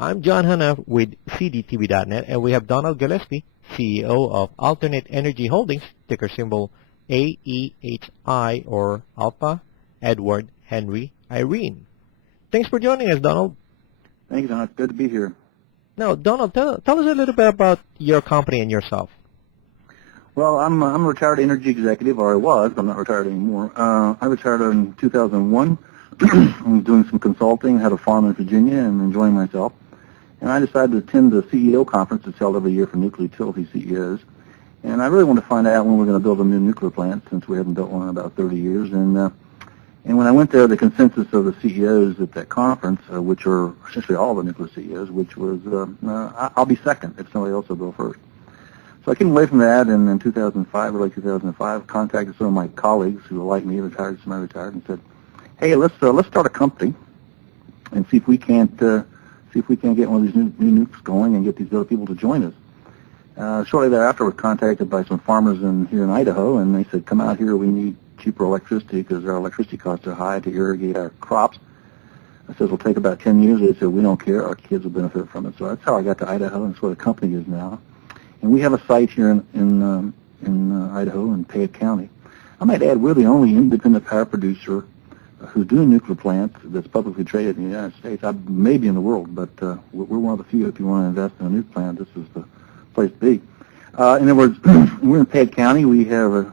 I'm John Hanna with CDTV.net, and we have Donald Gillispie, CEO of Alternate Energy Holdings, ticker symbol AEHI, or Alpha Edward Henry Irene. Thanks for joining us, Donald. Thanks, Don. It's good to be here. Now, Donald, tell us a little bit about your company and yourself. Well, I'm a retired energy executive, or I was. I'm not retired anymore. I retired in 2001. I'm doing some consulting, had a farm in Virginia, and enjoying myself. And I decided to attend the CEO conference that's held every year for nuclear utility CEOs. And I really wanted to find out when we're going to build a new nuclear plant, since we haven't built one in about 30 years. And when I went there, the consensus of the CEOs at that conference, which are essentially all the nuclear CEOs, which was, I'll be second if somebody else will go first. So I came away from that, and in 2005, early 2005, contacted some of my colleagues who were like me, retired, semi-retired, and said, "Hey, let's start a company and see if we can't get one of these new nukes going and get these other people to join us." Shortly thereafter, I was contacted by some farmers here in Idaho, and they said, "Come out here. We need cheaper electricity because our electricity costs are high to irrigate our crops." I said, "It'll take about 10 years." They said, "We don't care. Our kids will benefit from it." So that's how I got to Idaho, and that's where the company is now. And we have a site here in Idaho in Payette County. I might add, we're the only independent power producer who's doing nuclear plants that's publicly traded in the United States, maybe in the world, but we're one of the few. If you want to invest in a nuclear plant, this is the place to be. In other words, we're in Payette County. We have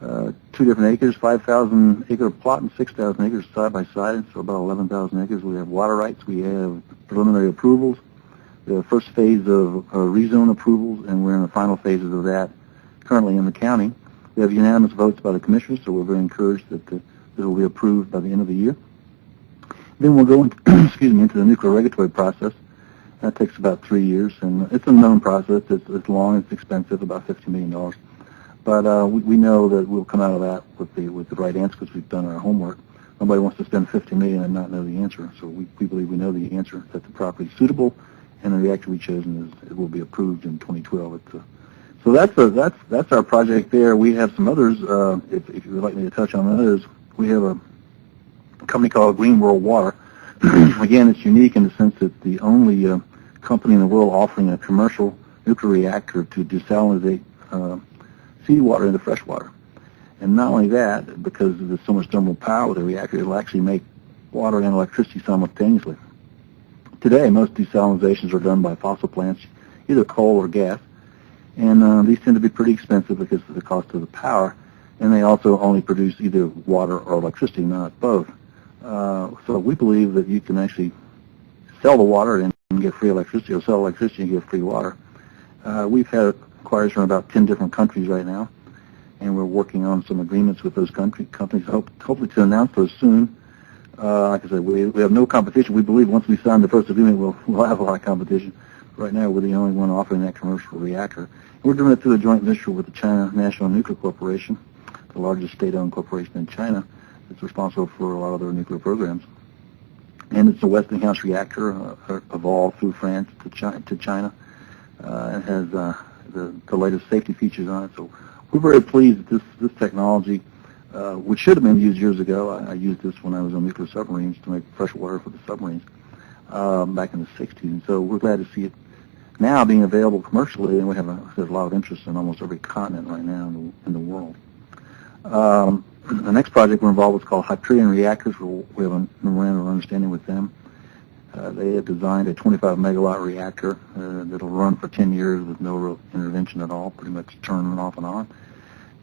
2 different acres, 5,000 acre plot and 6,000 acres side by side, so about 11,000 acres. We have water rights. We have preliminary approvals. We have the first phase of rezone approvals, and we're in the final phases of that currently in the county. We have unanimous votes by the commissioners, so we're very encouraged that this will be approved by the end of the year. Then we'll go into, into the nuclear regulatory process. That takes about 3 years, and it's a known process. It's long, it's expensive, about $50 million. But we know that we'll come out of that with the right answer because we've done our homework. Nobody wants to spend $50 million and not know the answer, so we believe we know the answer, that the property is suitable, and the reactor we've chosen it will be approved in 2012. So that's our project there. We have some others. If you would like me to touch on others, we have a company called Green World Water. Again, it's unique in the sense that it's the only company in the world offering a commercial nuclear reactor to desalinate seawater into fresh water. And not only that, because there's so much thermal power with the reactor, it'll actually make water and electricity simultaneously. Today, most desalinizations are done by fossil plants, either coal or gas, and these tend to be pretty expensive because of the cost of the power, and they also only produce either water or electricity, not both. So we believe that you can actually sell the water and get free electricity, or sell electricity and get free water. We've had inquiries from about 10 different countries right now, and we're working on some agreements with those companies, hopefully to announce those soon. Like I said, we have no competition. We believe once we sign the first agreement, we'll have a lot of competition. Right now, we're the only one offering that commercial reactor. And we're doing it through a joint venture with the China National Nuclear Corporation, the largest state-owned corporation in China. It's responsible for a lot of their nuclear programs. And it's a Westinghouse reactor evolved through France to China. It has the latest safety features on it. So we're very pleased that this technology, which should have been used years ago. I used this when I was on nuclear submarines to make fresh water for the submarines back in the 60s. And so we're glad to see it now being available commercially, and we have there's a lot of interest in almost every continent right now in the world. The next project we're involved with is called Hyperion Reactors. We have a memorandum of understanding with them. They have designed a 25-megawatt reactor that'll run for 10 years with no real intervention at all, pretty much turning off and on.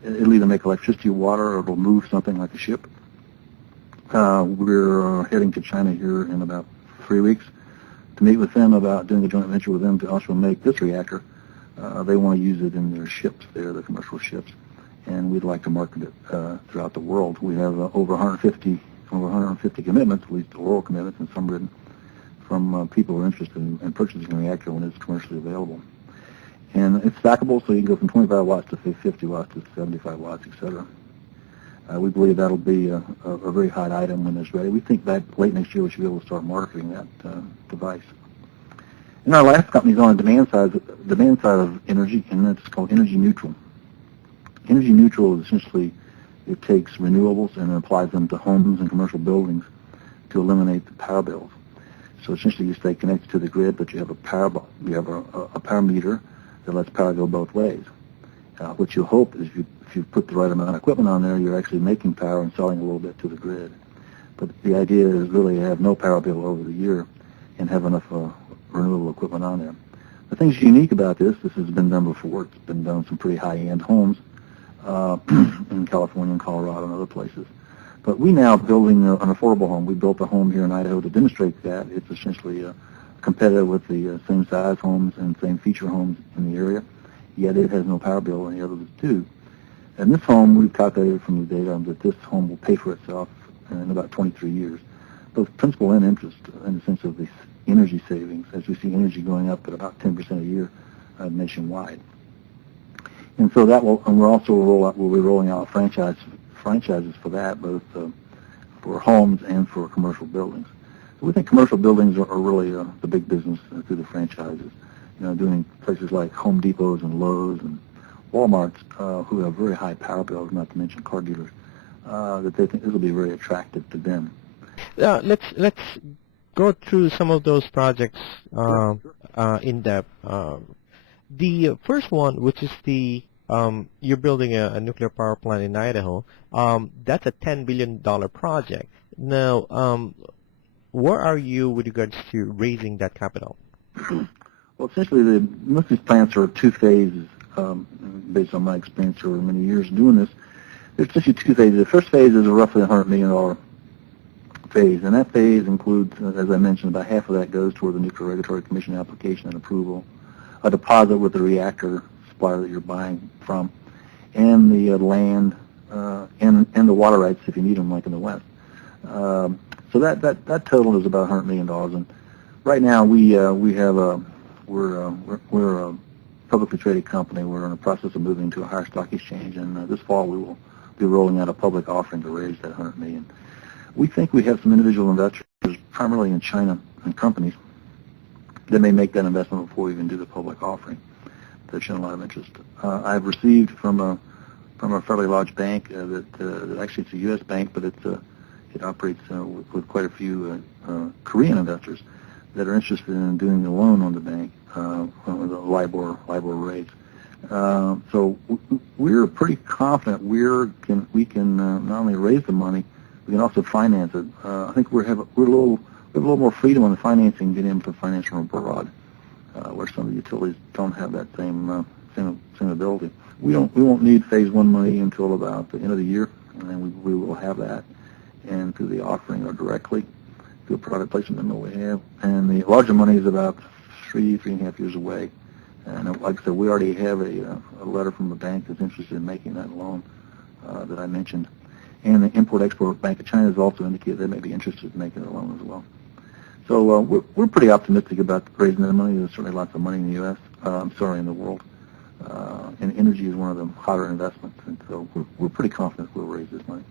It'll either make electricity, water, or it'll move something like a ship. We're heading to China here in about 3 weeks to meet with them about doing a joint venture with them to also make this reactor. They want to use it in their ships there, the commercial ships, and we'd like to market it throughout the world. We have over 150 commitments, at least oral commitments, and some written from people who are interested in purchasing a reactor when it's commercially available. And it's stackable, so you can go from 25 watts to 50 watts to 75 watts, etc. We believe that'll be a very hot item when it's ready. We think that late next year we should be able to start marketing that device. And our last company is on the demand side of energy, and it's called Energy Neutral. Energy Neutral is essentially, it takes renewables and applies them to homes and commercial buildings to eliminate the power bills. So essentially, you stay connected to the grid, but you have a power meter that lets power go both ways. What you hope is if you put the right amount of equipment on there, you're actually making power and selling a little bit to the grid. But the idea is really to have no power bill over the year and have enough renewable equipment on there. The thing's unique about this has been done before. It's been done on some pretty high-end homes in California and Colorado and other places. But we now building an affordable home. We built a home here in Idaho to demonstrate that. It's essentially competitive with the same size homes and same feature homes in the area, yet it has no power bill, and the others do. And this home, we've calculated from the data that this home will pay for itself in about 23 years, both principal and interest in the sense of the energy savings, as we see energy going up at about 10% a year nationwide. And so that will, and we'll be rolling out franchises for that, both for homes and for commercial buildings. So we think commercial buildings are really the big business through the franchises. You know, doing places like Home Depots and Lowe's and Walmarts, who have very high power bills, not to mention car dealers, that they think this will be very attractive to them. Let's go through some of those projects in depth. The first one, which is the you're building a nuclear power plant in Idaho. That's a $10 billion project. Now, where are you with regards to raising that capital? Well, essentially, most of these plants are two phases. Based on my experience over many years doing this, there's essentially two phases. The first phase is a roughly $100 million phase, and that phase includes, as I mentioned, about half of that goes toward the Nuclear Regulatory Commission application and approval, a deposit with the reactor supplier that you're buying from, and the land and the water rights if you need them, like in the West. So that total is about $100 million. And right now we're a publicly traded company. We're in the process of moving to a higher stock exchange, and this fall we will be rolling out a public offering to raise that $100 million. We think we have some individual investors, primarily in China, and companies that may make that investment before we even do the public offering. They've shown a lot of interest. I've received from a fairly large bank that actually it's a U.S. bank, but it operates with quite a few Korean investors that are interested in doing a loan on the bank with the LIBOR rates. So we're pretty confident we can not only raise the money, we can also finance it. I think we have a little more freedom on the financing, getting into finance from abroad, where some of the utilities don't have that same ability. We won't need phase one money until about the end of the year, and then we will have that, and through the offering or directly through a private placement that we have. And the larger money is about 3.5 years away. And like I said, we already have a letter from the bank that's interested in making that loan that I mentioned. And the Import-Export Bank of China has also indicated they may be interested in making a loan as well. So we're pretty optimistic about raising the money. There's certainly lots of money in the U.S., in the world. And energy is one of the hotter investments. And so we're pretty confident we'll raise this money.